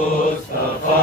Mustafa,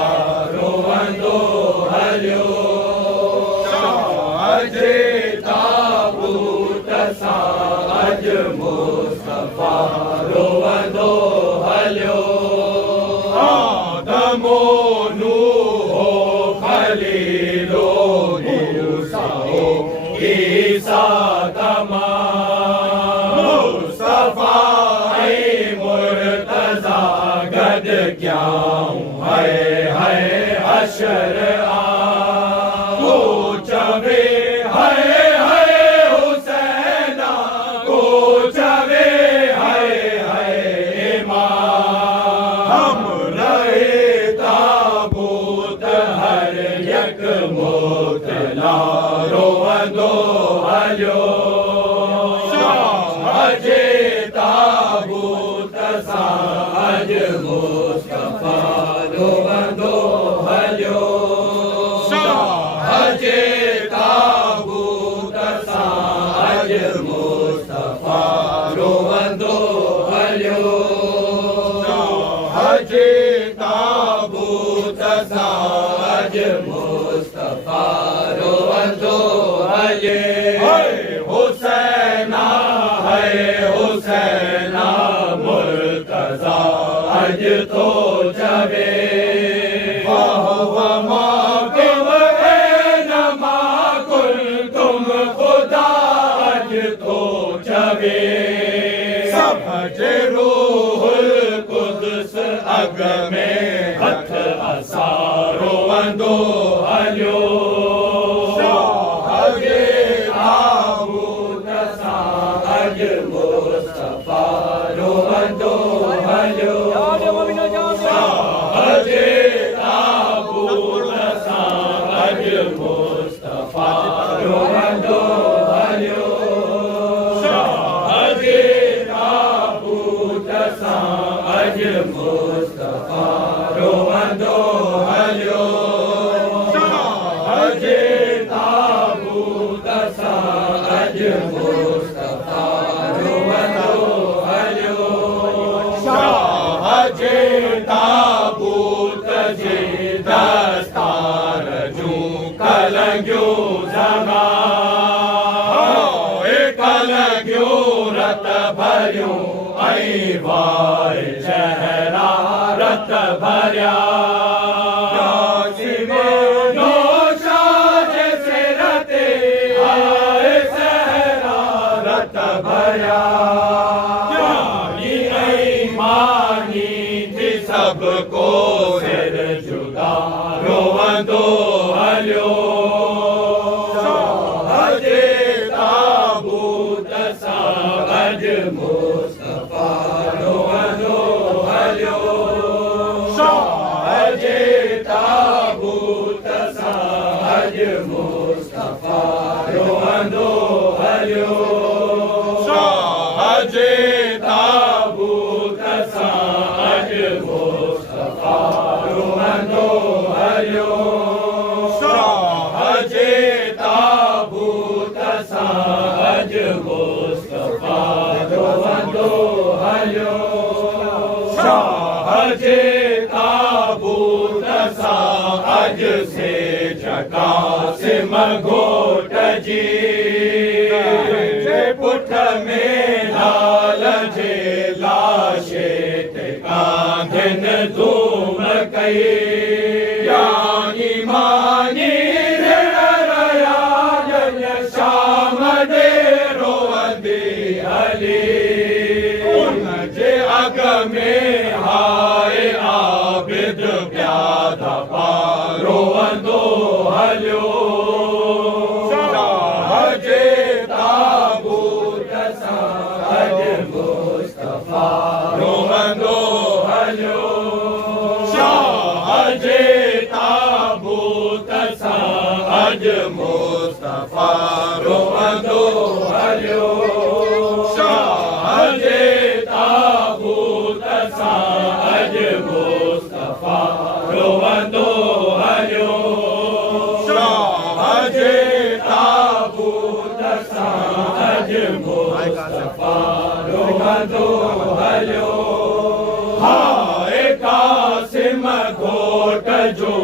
मुस्तफा रोवंदो हलियो अजे ताबूत सां अॼु मुस्तफा रोवंदो हलियो शाह जे ताबूत जे दस्तार जूं कलंगियूं रत भरियूं ऐं वार चहिरा रत भरिया नौशाद सिर ते आए सहरा रत भरिया ऐं मानी थी सबको सिर जुदा रोवंदो हलियो मुस्तफा रोवंदो हलियो शाह जे ताबूत सां अॼु मुस्तफा रोवंदो हलियो शाह जे ताबूत सां अॼु मुस्तफा रोवंदो हलियो शाह जे ताबूत सां अॼु मुस्तफा रोवंदो हलियो शाह जे ताबूत सां अॼु से चकासिम घोट जी पुठ में लाल जे लाशे ते कांधनि धूम कई यानी मानी शाम दे रोवंदी हली उनजे अग में हाय आबिद प्यादा पा रोवंदो हलियो शाह जे ताबूत सां अॼु मुस्तफा रोवंदो हलियो शाह जे ताबूत सां अॼु मुस्तफा रोवंदो हलियो शाह जे ताबूत सां अॼु मुस्तफा रोवंदो हलियो शाह जे ताबूत सां अॼु मुस्तफा रोवंदो हलियो हाय कासिम घोट जो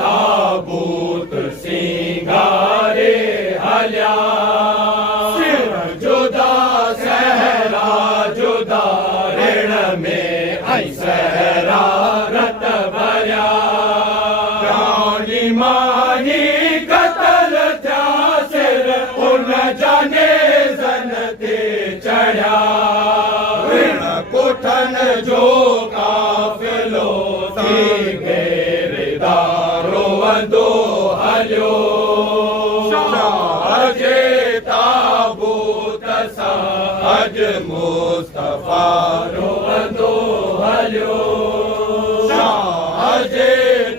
ताबूत सिंगारे हलिया सिर जुदा सहरा जुदा ऋण में ऐं सहरा रत भरिया प्राणी माही कतल थिया सिर उन जाने ज़न ते चढ़िया ऋण कुठन जो काफ़िलो थी घेरदा रोवंदो हलियो शाह जे ताबूत सां अॼु मुस्तफा रोवंदो हलियो शाह जे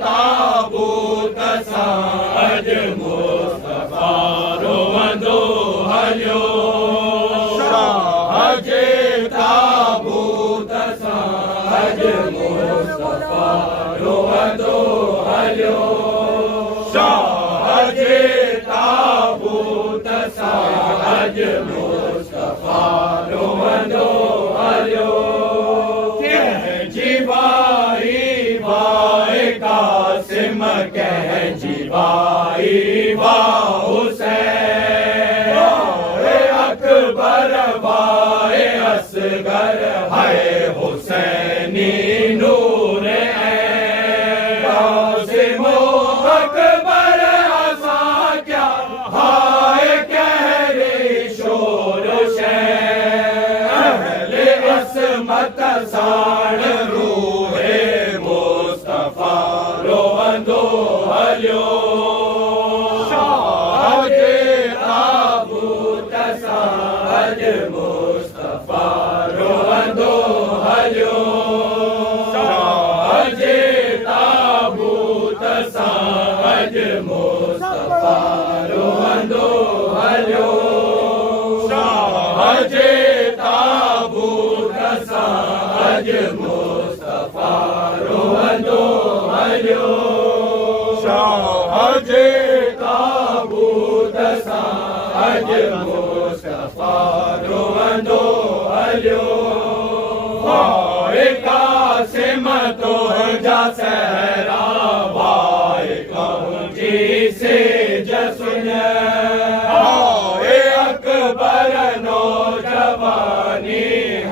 ताबूत सां अॼु मुस्तफा रोवंदो हलियो शाह जे ताबूत सां अॼु मुस्तफा रोवंदो हलियो शाह जे ताबूत सां अॼु मुस्तफा रोवंदो हलियो कंहिंजी भाई भाई कासिम कंहिंजी भाई वाह हुसैन अकबर वाहे असगर है हुसैनी नूर मत साण रूहे मुस्तफा रोवंदो हलियो शाह जे ताबूत सां अॼु मुस्तफा रोवंदो हलियो शाह जे ताबूत सां अॼु मुस्तफा रोवंदो हलियो शाह जे ताबूत सां अॼु मुस्तफा मुस्तफ़ा रोहंदो हलियो शाह जे ताबूत सां अॼु मुस्तफ़ा रोहंदो हलियो कासिम तुंहिंजा सहरा भाई तुंहिंजी सेज सुन हाय अकबर नौजवानी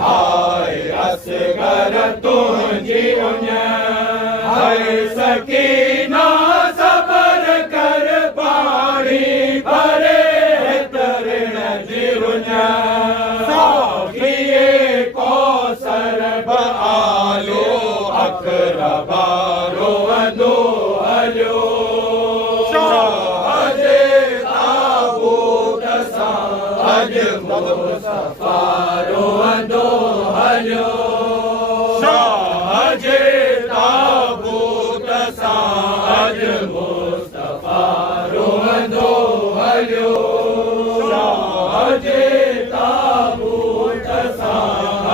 हाय असगर तुंहिंजी उन हाय सकीना सबर कर पाणी भरे तरण जी उन साखिए कौसर आलो अकरबा रोहंदो हलियो शाह जे ताबूत सां अॼु मुस्तफ़ा रोहंदो हलियो शाह जे ताबूत सां अॼु मुस्तफ़ा रोहंदो हलियो शाह जे ताबूत सां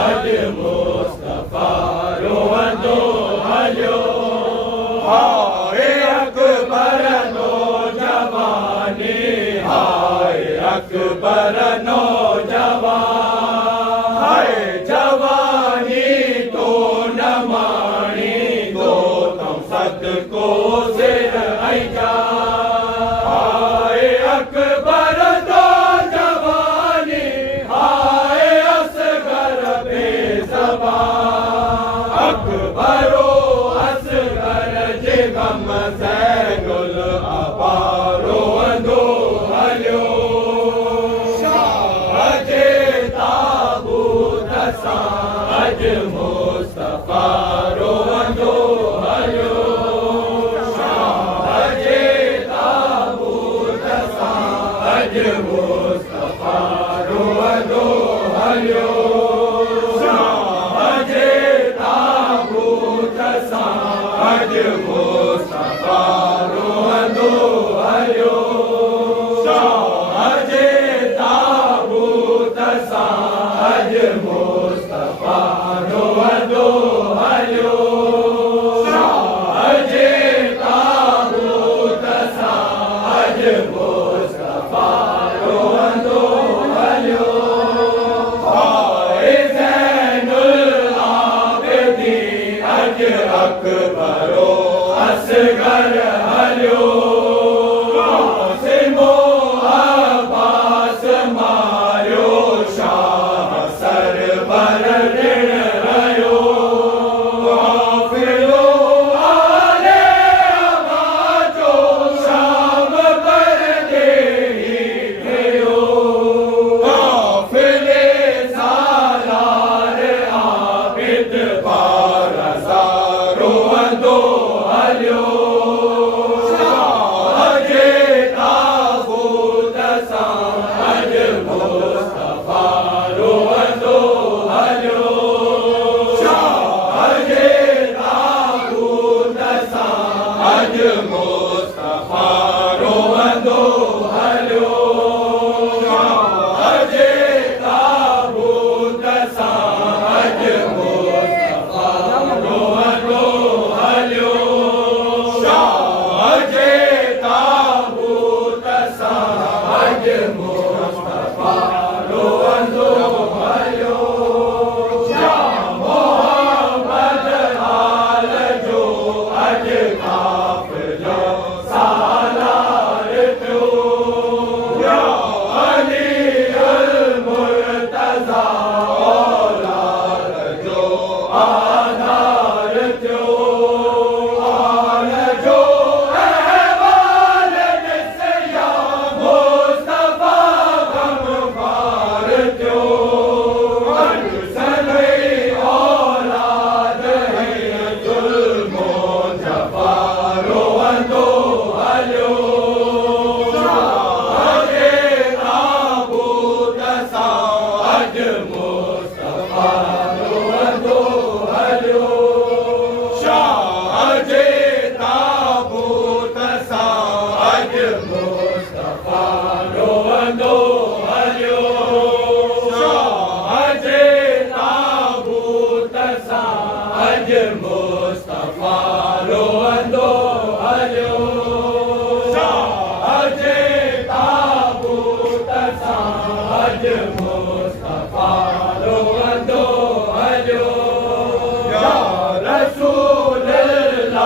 अॼु मुस्तफ़ा रोहंदो हलियो हाय अकबर नौजवानी हाय अकबर नौजवान हाय जवानी तो न माणी तो तुम सदको सिर ऐजा हाय अकबर नौजवानी हाय असगर बेज़बान अकबरो असगर जे गम ज़ैनुल अबार रोहंदो हलियो शाह जे ताबूत सां अॼु मुस्तफ़ा रोहंदो हलियो शाह जे ताबूत सां अॼु मुस्तफ़ा रोहंदो हलियो शाह जे ताबूत सां अॼु मुस्तफ़ा रोहंदो हलियो शाह जे ताबूत सां अॼु मुस्तफ़ा रोहंदो हलियो शाह जे ताबूत सां अॼु मुस्तफ़ा रोहंदो हलियो हाय ज़ैनुल आबिदीन अॼु अकबरो असगर हलियो सिमो अब्बास मारियो शाह सरवर ऋण रहियो काफ़िलो आले अबाजो शाम परदेही थियो काफ़िले सालार आबिद बारज़ा रोहंदो हलियो शाह जे ताबूत सां अॼु मुस्तफ़ा रोहंदो हलियो Mustafa roando alyo Shah tabut Saj Mustafa roando alyo Ya Rasulullah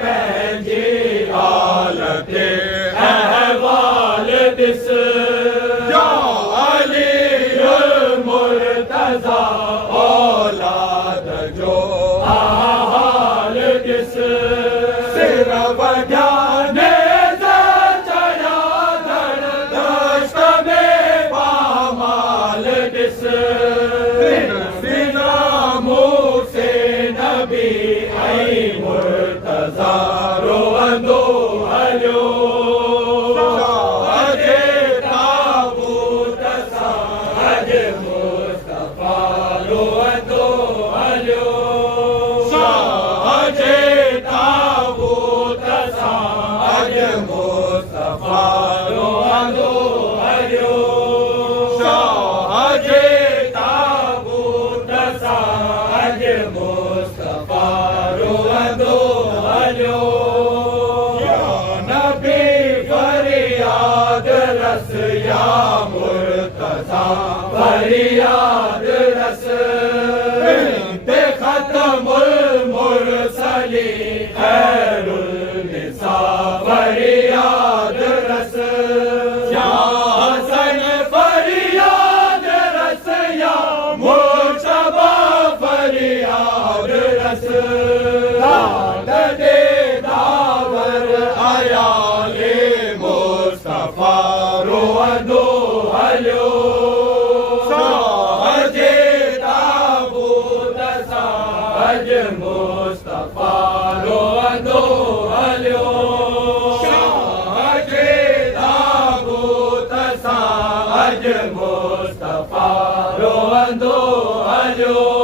penji halate ahwal dis Ya Ali Murtaza औलाद जो हाल किस सिर बजाने से चढ़ा धड़ दश्त में पामाल किस बिना मुँह से नबी आई मुर्तजा रोअंदो हलो या मुर्तज़ा फरियाद रस बे खत्मुल मुरसलीन खैरुल निसा फरियाद रस या हसन फरियाद रस या मुर्तबा फरियाद रस दे दावर आया ले मुस्तफा रोअंदो हलो साजे ताबूत साज मुस्तफा रोअंदो हलो साजे ताबूत साज मुस्तफा रोअंदो हलो